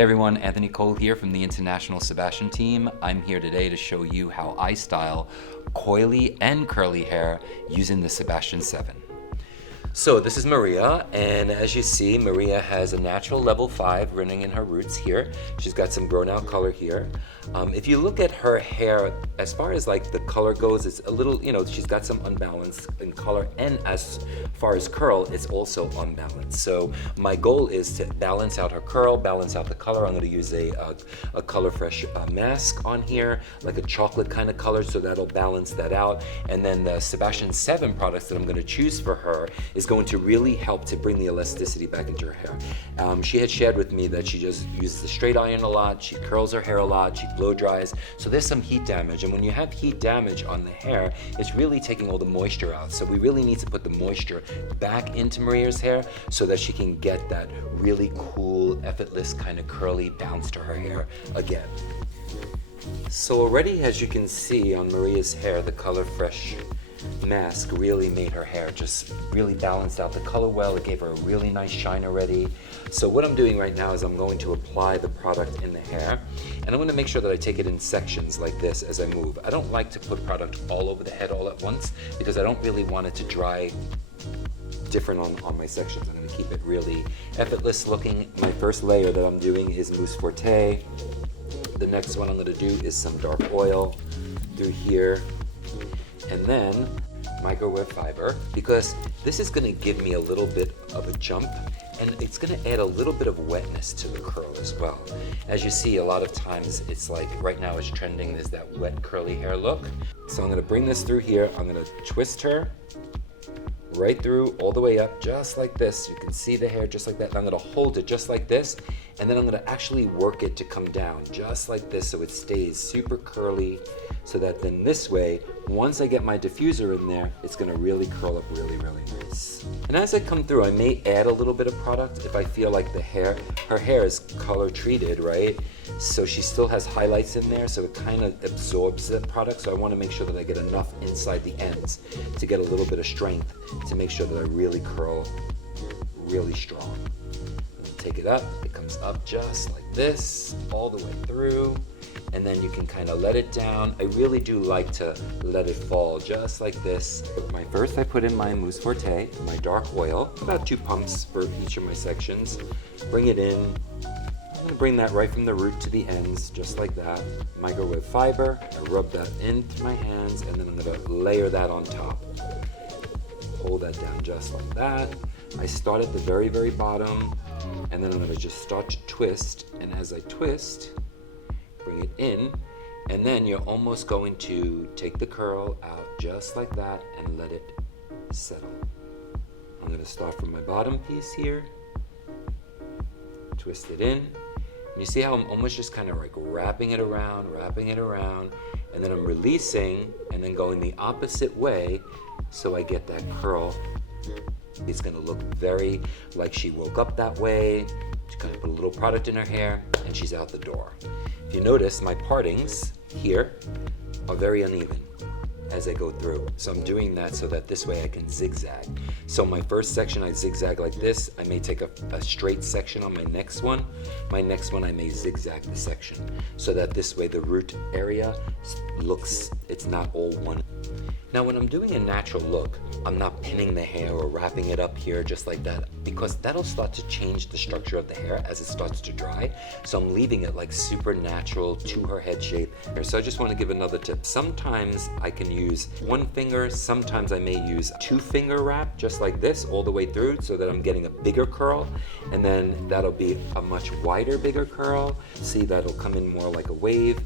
Hey everyone, Anthony Cole here from the International Sebastian team. I'm here today to show you how I style coily and curly hair using the Sebastian 7. So this is Maria, and as you see, Maria has a natural level 5 running in her roots here. She's got some grown out color here. If you look at her hair, as far as like the color goes, it's a little, she's got some unbalance in color, and as far as curl, it's also unbalanced. So my goal is to balance out her curl, balance out the color. I'm going to use a Color Fresh mask on here, like a chocolate kind of color, so that'll balance that out. And then the Sebastian 7 products that I'm going to choose for her is going to really help to bring the elasticity back into her hair. She had shared with me that she just uses the straight iron a lot, she curls her hair a lot, she blow dries, so there's some heat damage, and when you have heat damage on the hair, it's really taking all the moisture out. So we really need to put the moisture back into Maria's hair so that she can get that really cool, effortless kind of curly bounce to her hair again. So already, as you can see on Maria's hair, the Color Fresh mask really made her hair just really balanced out the color well. It gave her a really nice shine already. So what I'm doing right now is I'm going to apply the product in the hair, and I'm going to make sure that I take it in sections like this as I move. I don't like to put product all over the head all at once because I don't really want it to dry different on my sections. I'm going to keep it really effortless looking. My first layer that I'm doing is Mousse Forte. The next one I'm going to do is some dark oil through here, and then microwave fiber, because this is going to give me a little bit of a jump, and it's going to add a little bit of wetness to the curl as well. As you see, a lot of times it's like right now it's trending is that wet curly hair look. So I'm going to bring this through here. I'm going to twist her right through all the way up, just like this. You can see the hair just like that. And I'm going to hold it just like this, and then I'm going to actually work it to come down just like this so it stays super curly, so that then this way, once I get my diffuser in there, it's going to really curl up really, really nice. And as I come through, I may add a little bit of product if I feel like her hair is color treated, right? So she still has highlights in there, so it kind of absorbs the product. So I want to make sure that I get enough inside the ends to get a little bit of strength to make sure that I really curl really strong. Take it up, it comes up just like this, all the way through, and then you can kind of let it down. I really do like to let it fall just like this. First I put in my Mousse Forte, my dark oil, about 2 pumps for each of my sections. Bring it in. I'm gonna bring that right from the root to the ends, just like that. Microwave fiber, I rub that into my hands, and then I'm gonna layer that on top. Hold that down just like that. I start at the very, very bottom, and then I'm going to just start to twist, and as I twist, bring it in, and then you're almost going to take the curl out just like that and let it settle. I'm going to start from my bottom piece here, twist it in, and you see how I'm almost just kind of like wrapping it around, and then I'm releasing and then going the opposite way so I get that curl. It's going to look very like she woke up that way. She kind of put a little product in her hair, and she's out the door. If you notice, my partings here are very uneven as I go through. So I'm doing that so that this way I can zigzag. So my first section I zigzag like this. I may take a straight section on my next one. My next one I may zigzag the section so that this way the root area looks, it's not all one. Now when I'm doing a natural look, I'm not pinning the hair or wrapping it up here just like that, because that'll start to change the structure of the hair as it starts to dry. So I'm leaving it like super natural to her head shape. So I just want to give another tip. Sometimes I can use 1 finger, sometimes I may use 2-finger wrap just like this all the way through so that I'm getting a bigger curl, and then that'll be a much wider, bigger curl. See, that'll come in more like a wave,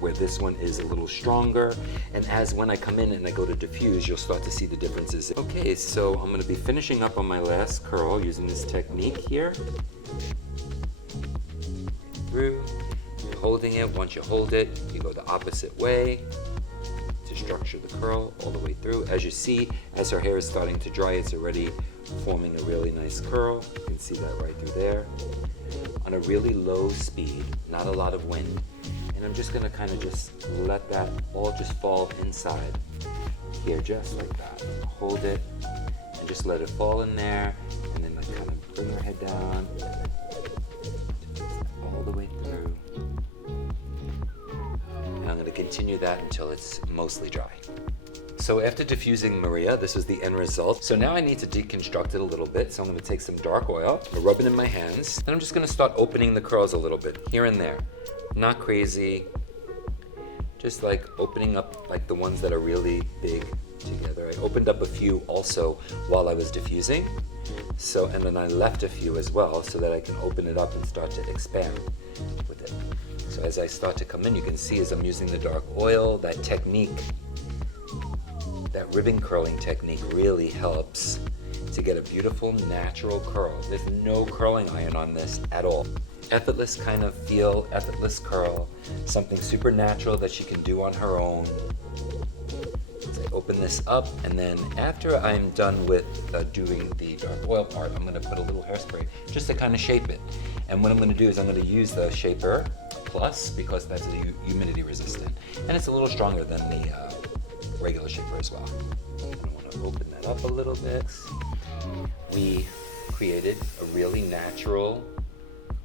where this one is a little stronger. And as when I come in and I go to diffuse, you'll start to see the differences. Okay, so I'm going to be finishing up on my last curl using this technique here. Through, holding it. Once you hold it, you go the opposite way to structure the curl all the way through. As you see, as her hair is starting to dry, it's already forming a really nice curl. You can see that right through there. On a really low speed, not a lot of wind. And I'm just going to kind of just let that all just fall inside here, just like that. Hold it and just let it fall in there, and then like kind of bring her head down. all the way through. And I'm going to continue that until it's mostly dry. So after diffusing Maria, this is the end result. So now I need to deconstruct it a little bit. So I'm going to take some dark oil, rub it in my hands. Then I'm just going to start opening the curls a little bit, here and there. Not crazy. Just like opening up like the ones that are really big together. I opened up a few also while I was diffusing. So, and then I left a few as well so that I can open it up and start to expand with it. So as I start to come in, you can see as I'm using the dark oil, that technique, that ribbon curling technique really helps to get a beautiful natural curl. There's no curling iron on this at all. Effortless kind of feel, effortless curl, something super natural that she can do on her own. So I open this up, and then after I'm done with doing the dark oil part, I'm gonna put a little hairspray just to kind of shape it. And what I'm gonna do is I'm gonna use the Shaper Plus because that's humidity resistant. And it's a little stronger than the regular Shaper as well. I wanna open that up a little bit. We created a really natural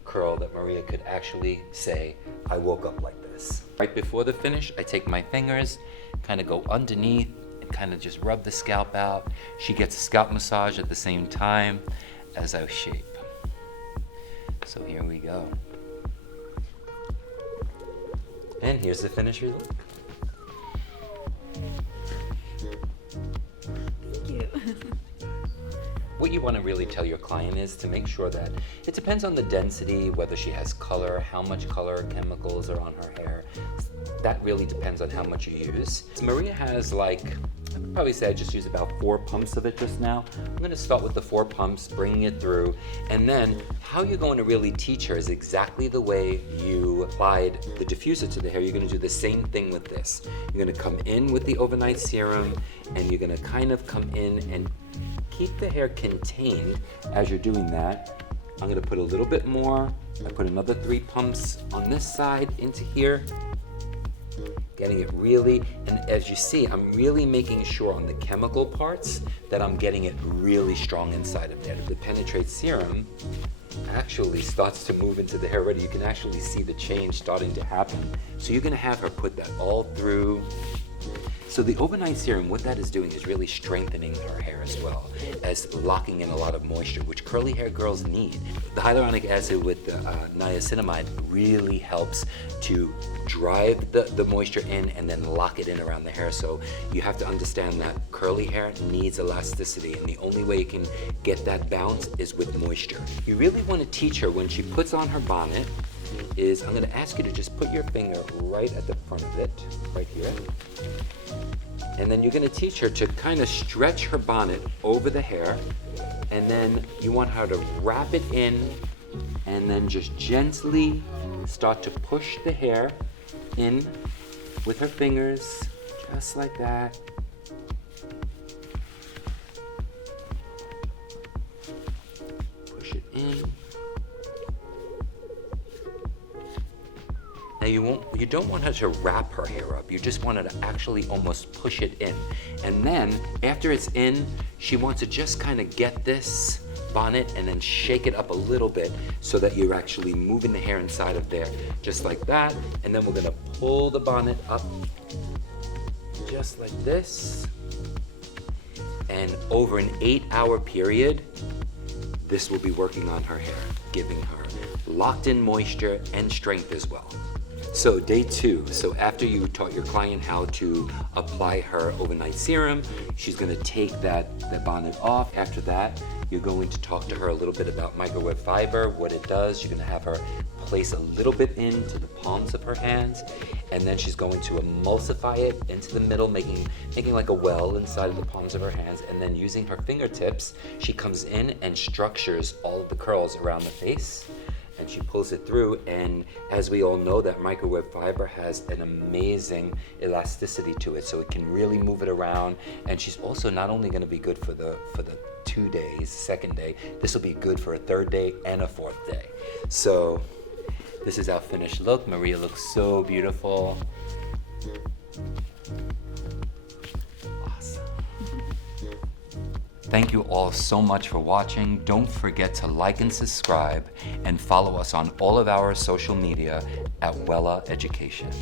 curl that Maria could actually say, I woke up like this. Right before the finish, I take my fingers, kind of go underneath and kind of just rub the scalp out. She gets a scalp massage at the same time as I shape. So here we go. And here's the finished result. Thank you. What you want to really tell your client is to make sure that it depends on the density, whether she has color, how much color chemicals are on her hair. That really depends on how much you use. Maria has like, I'd probably say I just use about 4 pumps of it just now. I'm going to start with the 4 pumps, bringing it through, and then how you're going to really teach her is exactly the way you applied the diffuser to the hair. You're going to do the same thing with this. You're going to come in with the overnight serum, and you're going to kind of come in and keep the hair contained as you're doing that. I'm going to put a little bit more. I put another 3 pumps on this side into here. Getting it really, and as you see, I'm really making sure on the chemical parts that I'm getting it really strong inside of there. The penetrate serum actually starts to move into the hair already. You can actually see the change starting to happen. So you're gonna have her put that all through. So the overnight serum, what that is doing is really strengthening her hair as well as locking in a lot of moisture, which curly hair girls need. The hyaluronic acid with the niacinamide really helps to drive the moisture in and then lock it in around the hair. So you have to understand that curly hair needs elasticity, and the only way you can get that bounce is with moisture. You really want to teach her when she puts on her bonnet is, I'm going to ask you to just put your finger right at the front of it, right here. And then you're going to teach her to kind of stretch her bonnet over the hair, and then you want her to wrap it in and then just gently start to push the hair in with her fingers, just like that. Push it in. Now you don't want her to wrap her hair up. You just want her to actually almost push it in. And then after it's in, she wants to just kind of get this bonnet and then shake it up a little bit so that you're actually moving the hair inside of there, just like that. And then we're gonna pull the bonnet up just like this. And over an 8-hour period, this will be working on her hair, giving her locked in moisture and strength as well. So day 2, so after you taught your client how to apply her overnight serum, she's gonna take that bonnet off. After that, you're going to talk to her a little bit about microwave fiber, what it does. You're gonna have her place a little bit into the palms of her hands, and then she's going to emulsify it into the middle, making like a well inside of the palms of her hands, and then using her fingertips, she comes in and structures all of the curls around the face. And she pulls it through, and as we all know, that microwave fiber has an amazing elasticity to it, so it can really move it around. And she's also not only going to be good for the 2 days, second day, this will be good for a 3rd day and a 4th day. So this is our finished look. Maria looks so beautiful. Awesome. Thank you all so much for watching. Don't forget to like and subscribe and follow us on all of our social media at WellaEducation.